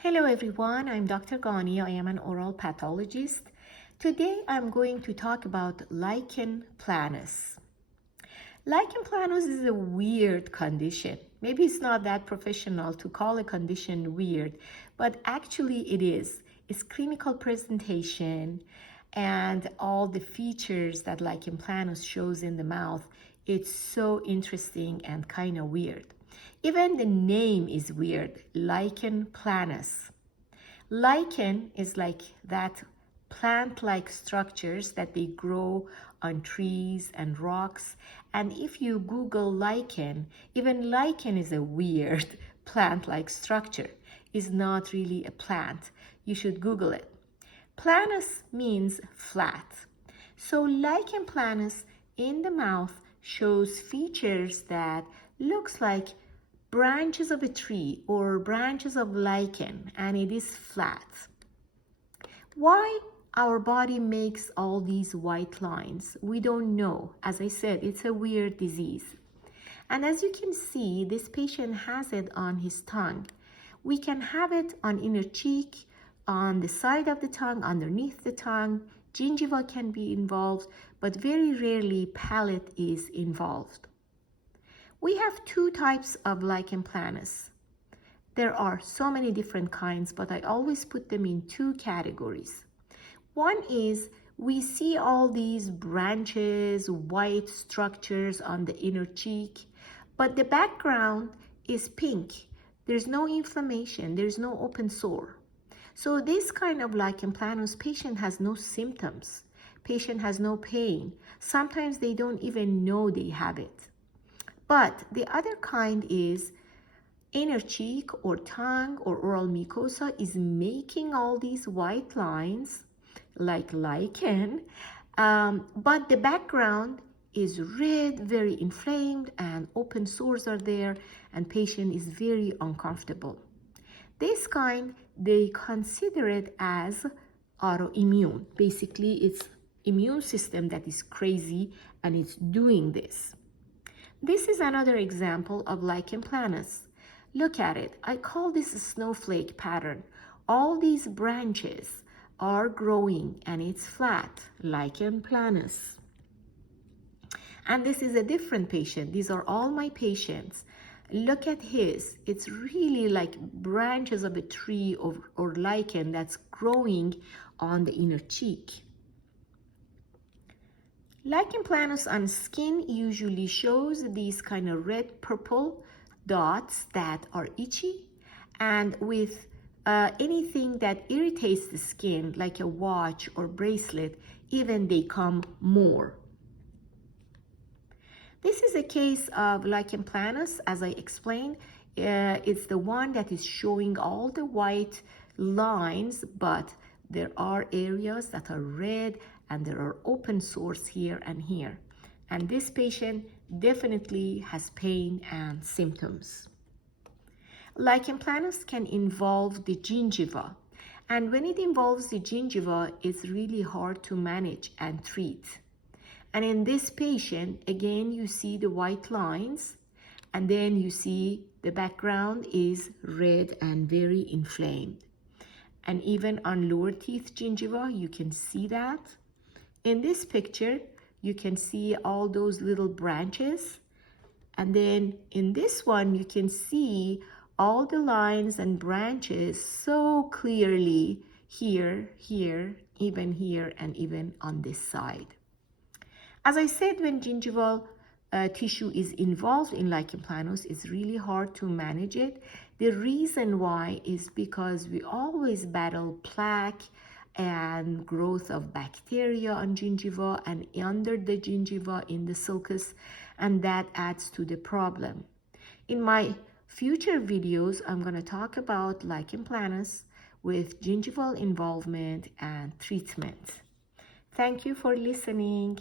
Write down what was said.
Hello everyone, I'm Dr. Ghanee. I am an oral pathologist. Today I'm going to talk about lichen planus. Lichen planus is a weird condition. Maybe it's not that professional to call a condition weird, but actually it is. Its clinical presentation and all the features that lichen planus shows in the mouth, it's so interesting and kind of weird. Even the name is weird, lichen planus. Lichen is like that plant-like structures that they grow on trees and rocks. And if you Google lichen, even lichen is a weird plant-like structure. It's not really a plant. You should Google it. Planus means flat. So lichen planus in the mouth shows features that looks like branches of a tree or branches of lichen, and it is flat. Why our body makes all these white lines, we don't know. As I said, it's a weird disease. And as you can see, this patient has it on his tongue. We can have it on inner cheek, on the side of the tongue, underneath the tongue. Gingiva can be involved, but very rarely palate is involved. We have two types of lichen planus. There are so many different kinds, but I always put them in two categories. One is we see all these branches, white structures on the inner cheek, but the background is pink. There's no inflammation, there's no open sore. So this kind of lichen planus, patient has no symptoms. Patient has no pain. Sometimes they don't even know they have it. But the other kind is inner cheek or tongue or oral mucosa is making all these white lines like lichen, but the background is red, very inflamed, and open sores are there, and patient is very uncomfortable. This kind, they consider it as autoimmune. Basically, it's immune system that is crazy and it's doing this. This is another example of lichen planus. Look at it. I call this a snowflake pattern. All these branches are growing and it's flat, lichen planus. And this is a different patient. These are all my patients. Look at his. It's really like branches of a tree or lichen that's growing on the inner cheek. Lichen planus on skin usually shows these kind of red-purple dots that are itchy, and with anything that irritates the skin, like a watch or bracelet, even they come more. This is a case of lichen planus, as I explained. It's the one that is showing all the white lines, but there are areas that are red and there are open sores here and here. And this patient definitely has pain and symptoms. Lichen planus can involve the gingiva. And when it involves the gingiva, it's really hard to manage and treat. And in this patient, again, you see the white lines, and then you see the background is red and very inflamed. And even on lower teeth gingiva, you can see that. In this picture, you can see all those little branches. And then in this one, you can see all the lines and branches so clearly here, here, even here, and even on this side. As I said, when gingival tissue is involved in lichen planus, it's really hard to manage it. The reason why is because we always battle plaque and growth of bacteria on gingiva and under the gingiva in the sulcus, and that adds to the problem. In my future videos, I'm going to talk about lichen planus with gingival involvement and treatment. Thank you for listening.